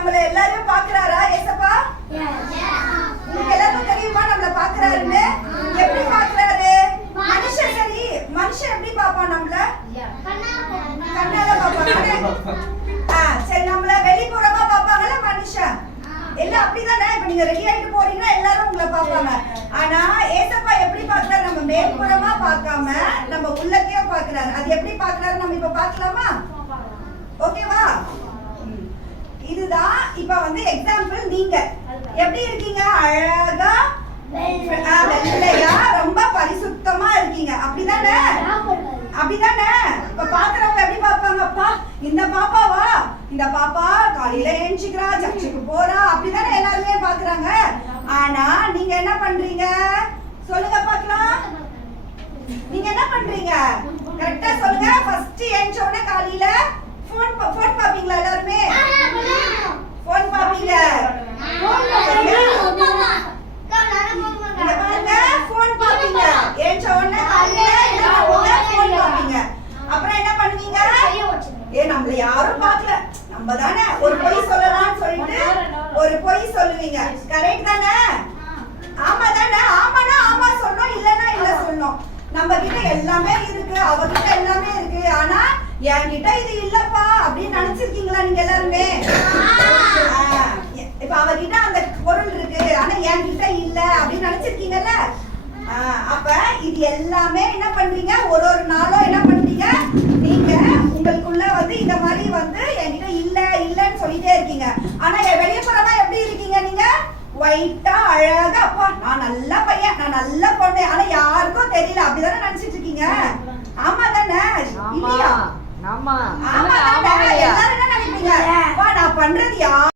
நம்மள எல்லாரும் பாக்குறாரா ஏசப்பா? உங்களுக்கு எல்லாருக்கும் தெரியுமா நம்மள பாக்குறாருன்னு? எப்படி பாக்குறாரு? மனுஷன் சரி, மனுஷன் எப்படி பாப்பான் நம்மள? கண்ணால பாப்பாங்க. சரி, நம்மள வெளிப்புறமா பாப்பாங்கல்ல மனுஷன். எல்லாம் அப்படிதானே? இப்ப நீங்க ரெடி ஆயிட்டு போறீங்கன்னா எல்லாரும் உங்களை பாப்பாங்க. ஆனா ஏசப்பா எப்படி பாக்குறாரு? நம்ம மேற்புறமா பார்க்காம நம்ம உள்ளக்கே பாக்குறாரு. அது எப்படி பாக்குறாரு நம்ம இப்ப பாக்கலாமா? ஓகேவா? இதுதான் இப்ப வந்து எக்ஸாம்பிள். நீங்க எப்படி இருக்கீங்க? அழகா வெள்ளையா ரொம்ப பரிசுத்தமா இருக்கீங்க. அப்படிதானே? அப்படிதானே? இப்ப பாக்குறவங்க எப்படி பாப்பாங்க? அப்பா, இந்த பாப்பாவா? இந்த பாப்பா காலையில ஏஞ்சிக்கிறா, சர்ச்சுக்கு போறா, அப்படிதானே எல்லாருமே பாக்குறாங்க. ஆனா நீங்க என்ன பண்றீங்க? சொல்லுங்க பாக்கலாம். நீங்க என்ன பண்றீங்க? கரெக்டா சொல்லுங்க. ஃபர்ஸ்ட் ஏஞ்ச உடனே காலையில போன் பாப்பீங்களா? எல்லாருமே போன் பாப்பீங்க. போன் பாப்பீங்க. ஏஞ்ச உடனே காலையில போன் பாப்பீங்க. அப்புறம் என்ன பண்ணுவீங்க? நம்மள யாரும் பார்க்கல, நம்ம தானே ஒரு பொய் சொல்லலாம்னு சொல்லிட்டு ஒரு பொய் சொல்லுவீங்க. கரெக்ட் தானே? ஆமா தானே? ஆமானா ஆமா சொல்லணும், இல்லன்னா இல்ல சொல்லணும். நம்ம கிட்ட எல்லாமே இருக்கு, அவகிட்ட எல்லாமே இருக்கு. ஆனா என்கிட்ட இது இல்லப்பா அப்படின்னு நினைச்சிருக்கீங்களா நீங்க எல்லாருமே? இப்ப அவகிட்ட அந்த பொருள் இருக்கு, ஆனா என்கிட்ட இல்ல அப்படின்னு நினைச்சிருக்கீங்கல்ல? அப்ப இது எல்லாமே என்ன பண்றீங்க? ஒரு ஒரு நாளும் என்ன பண்றீங்க? நீங்க உங்களுக்குள்ள வந்து இந்த மாதிரி வந்து என்கிட்ட இல்ல இல்லன்னு சொல்லிட்டே இருக்கீங்க. ஆனா வெளிப்புறமா எப்படி இருக்கீங்க? நீங்க ஒயிட்டா அழகா, அப்பா நான் நல்ல பையன், நான் நல்ல பொண்ணு, ஆனா யாருக்கும் தெரியல, அப்படிதானே நினைச்சிட்டு இருக்கீங்க? ஆமா தானே? இல்லையா? ஆமா தானே? எல்லாரும் என்ன நினைப்பீங்க? நான் பண்றது